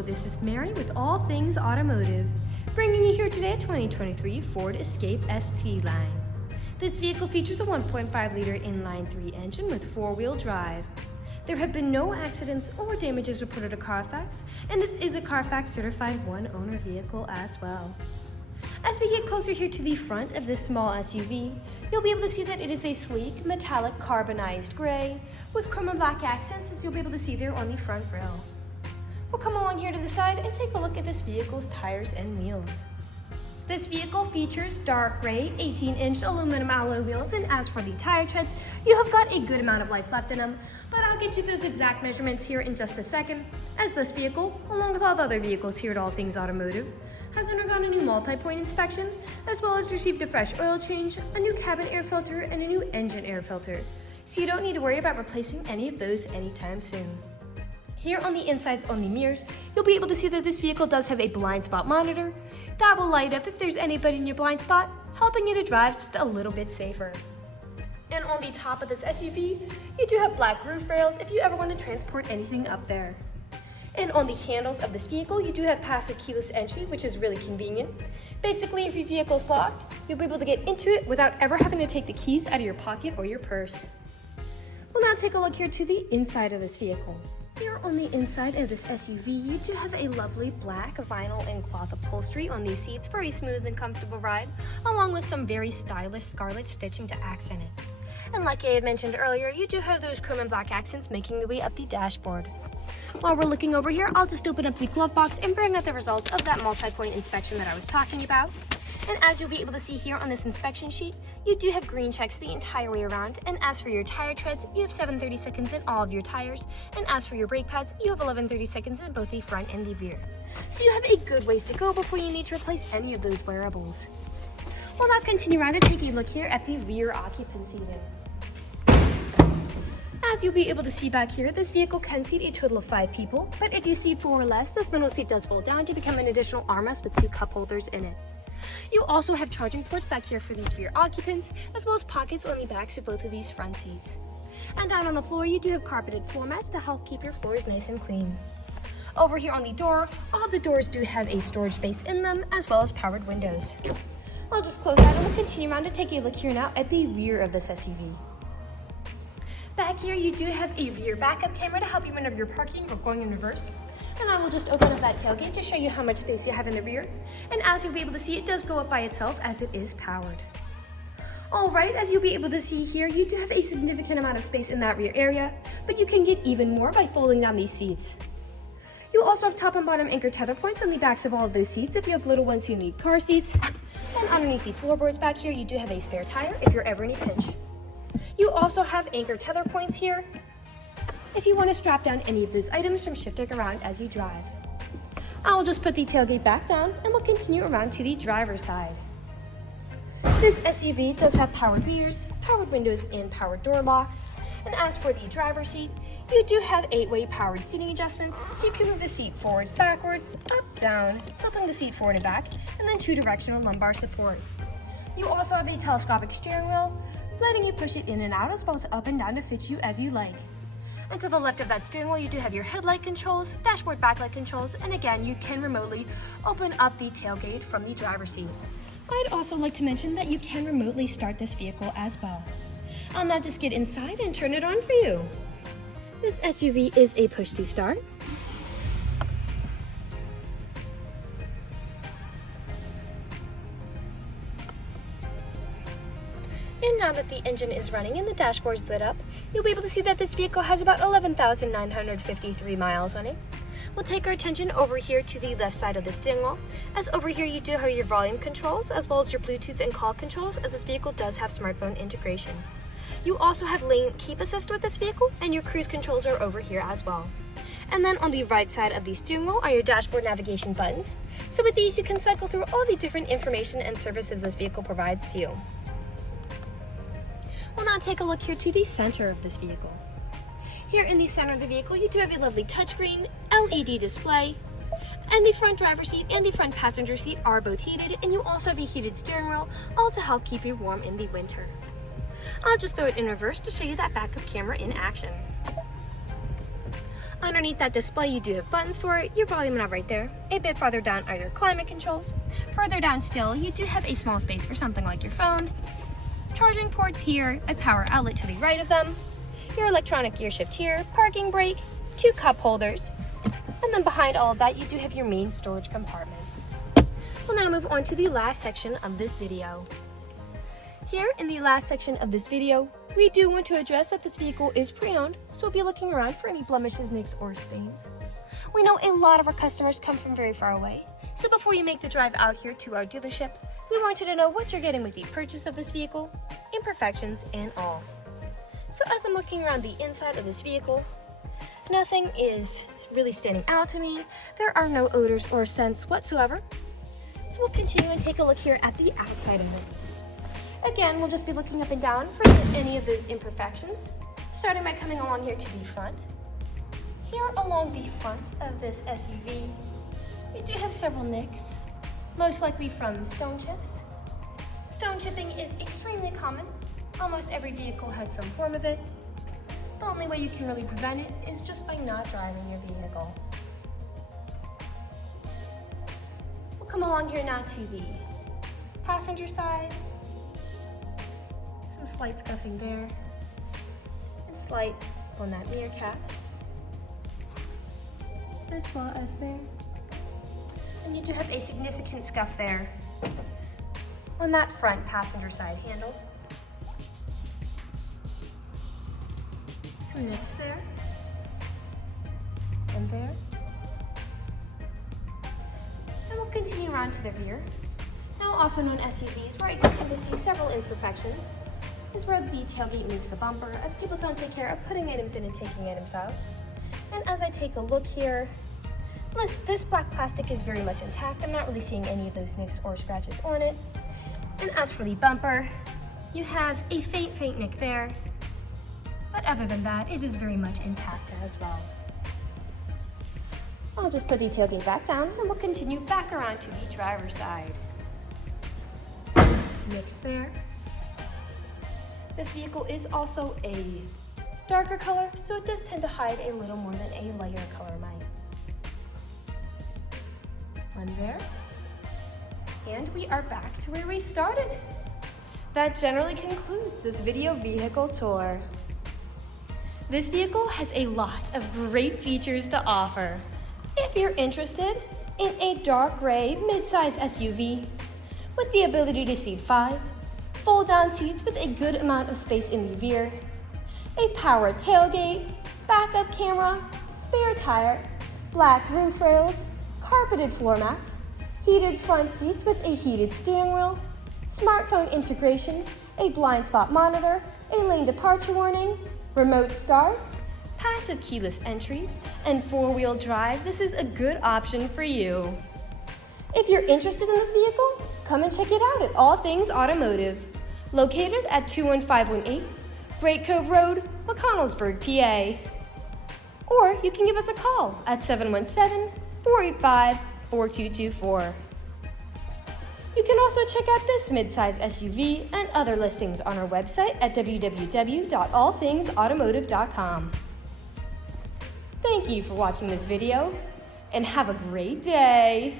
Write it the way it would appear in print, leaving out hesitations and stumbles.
Hello, this is Mary with All Things Automotive, bringing you here today a 2023 Ford Escape ST line. This vehicle features a 1.5-liter inline-3 engine with 4-wheel drive. There have been no accidents or damages reported to CARFAX, and this is a CARFAX certified one-owner vehicle as well. As we get closer here to the front of this small SUV, you'll be able to see that it is a sleek, metallic carbonized gray with chrome and black accents, as you'll be able to see there on the front grille. We'll come along here to the side and take a look at this vehicle's tires and wheels. This vehicle features dark gray 18-inch aluminum alloy wheels, and as for the tire treads, you have got a good amount of life left in them, but I'll get you those exact measurements here in just a second, as this vehicle, along with all the other vehicles here at All Things Automotive, has undergone a new multi-point inspection, as well as received a fresh oil change, a new cabin air filter, and a new engine air filter, so you don't need to worry about replacing any of those anytime soon. Here on the insides on the mirrors, you'll be able to see that this vehicle does have a blind spot monitor that will light up if there's anybody in your blind spot, helping you to drive just a little bit safer. And on the top of this SUV, you do have black roof rails if you ever want to transport anything up there. And on the handles of this vehicle, you do have passive keyless entry, which is really convenient. Basically, if your vehicle's locked, you'll be able to get into it without ever having to take the keys out of your pocket or your purse. We'll now take a look here to the inside of this vehicle. Here on the inside of this SUV, you do have a lovely black vinyl and cloth upholstery on these seats for a smooth and comfortable ride, along with some very stylish scarlet stitching to accent it. And like I had mentioned earlier, you do have those chrome and black accents making their way up the dashboard. While we're looking over here, I'll just open up the glove box and bring out the results of that multi-point inspection that I was talking about. And as you'll be able to see here on this inspection sheet, you do have green checks the entire way around. And as for your tire treads, you have 7/30 seconds in all of your tires. And as for your brake pads, you have 11/30 seconds in both the front and the rear. So you have a good ways to go before you need to replace any of those wearables. We'll now continue around and take a look here at the rear occupancy bin. As you'll be able to see back here, this vehicle can seat a total of 5 people, but if you seat 4 or less, this middle seat does fold down to become an additional armrest with 2 cup holders in it. You also have charging ports back here for these rear occupants, as well as pockets on the backs of both of these front seats. And down on the floor, you do have carpeted floor mats to help keep your floors nice and clean. Over here on the door, all the doors do have a storage space in them, as well as powered windows. I'll just close that and we'll continue around to take a look here now at the rear of this SUV. Back here, you do have a rear backup camera to help you whenever you're parking or going in reverse. And I will just open up that tailgate to show you how much space you have in the rear. And as you'll be able to see, it does go up by itself as it is powered. Alright, as you'll be able to see here, you do have a significant amount of space in that rear area, but you can get even more by folding down these seats. You also have top and bottom anchor tether points on the backs of all of those seats if you have little ones who need car seats. And underneath the floorboards back here, you do have a spare tire if you're ever in a pinch. You also have anchor tether points here if you want to strap down any of those items from shifting around as you drive. I will just put the tailgate back down and we'll continue around to the driver's side. This SUV does have powered mirrors, powered windows, and powered door locks. And as for the driver's seat, you do have 8-way powered seating adjustments, so you can move the seat forwards, backwards, up, down, tilting the seat forward and back, and then 2-directional lumbar support. You also have a telescopic steering wheel, letting you push it in and out as well as up and down to fit you as you like. And to the left of that steering wheel, you do have your headlight controls, dashboard backlight controls, and again, you can remotely open up the tailgate from the driver's seat. I'd also like to mention that you can remotely start this vehicle as well. I'll now just get inside and turn it on for you. This SUV is a push to start. And now that the engine is running and the dashboard's lit up, you'll be able to see that this vehicle has about 11,953 miles on it. We'll take our attention over here to the left side of the steering wheel, as over here you do have your volume controls as well as your Bluetooth and call controls, as this vehicle does have smartphone integration. You also have lane keep assist with this vehicle, and your cruise controls are over here as well. And then on the right side of the steering wheel are your dashboard navigation buttons. So with these you can cycle through all the different information and services this vehicle provides to you. We'll now take a look here to the center of this vehicle. Here in the center of the vehicle, you do have a lovely touchscreen, LED display, and the front driver's seat and the front passenger seat are both heated, and you also have a heated steering wheel, all to help keep you warm in the winter. I'll just throw it in reverse to show you that backup camera in action. Underneath that display, you do have buttons for it, your volume knob right there. A bit farther down are your climate controls. Further down still, you do have a small space for something like your phone. Charging ports here, a power outlet to the right of them. Your electronic gear shift here, parking brake, 2 cup holders. And then behind all of that, you do have your main storage compartment. We'll now move on to the last section of this video. Here in the last section of this video, we do want to address that this vehicle is pre-owned, so we'll be looking around for any blemishes, nicks, or stains. We know a lot of our customers come from very far away, so before you make the drive out here to our dealership, we want you to know what you're getting with the purchase of this vehicle, imperfections and all. So as I'm looking around the inside of this vehicle, nothing is really standing out to me. There are no odors or scents whatsoever. So we'll continue and take a look here at the outside of it. Again, we'll just be looking up and down for any of those imperfections, starting by coming along here to the front. Here along the front of this SUV, we do have several nicks, most likely from stone chips. Stone chipping is extremely common. Almost every vehicle has some form of it. The only way you can really prevent it is just by not driving your vehicle. We'll come along here now to the passenger side. Some slight scuffing there, and slight on that mirror cap, as well as there. And you do have a significant scuff there on that front passenger side handle. Some nicks there, and there. And we'll continue around to the rear. Now, often on SUVs, where I do tend to see several imperfections, is where the tailgate meets the bumper, as people don't take care of putting items in and taking items out. And as I take a look here, this black plastic is very much intact. I'm not really seeing any of those nicks or scratches on it. And as for the bumper, you have a faint nick there, but other than that, it is very much intact as well. I'll just put the tailgate back down and we'll continue back around to the driver's side. Nicks there. This vehicle is also a darker color, so it does tend to hide a little more than a lighter color might. One there. And we are back to where we started. That generally concludes this video vehicle tour. This vehicle has a lot of great features to offer. If you're interested in a dark gray midsize SUV with the ability to seat 5, fold-down seats with a good amount of space in the rear, a power tailgate, backup camera, spare tire, black roof rails, carpeted floor mats, heated front seats with a heated steering wheel, smartphone integration, a blind spot monitor, a lane departure warning, remote start, passive keyless entry, and 4-wheel drive, this is a good option for you. If you're interested in this vehicle, come and check it out at All Things Automotive, located at 21518 Great Cove Road, McConnellsburg, PA. Or you can give us a call at 717-485-4224. You can also check out this midsize SUV and other listings on our website at www.allthingsautomotive.com. Thank you for watching this video, and have a great day.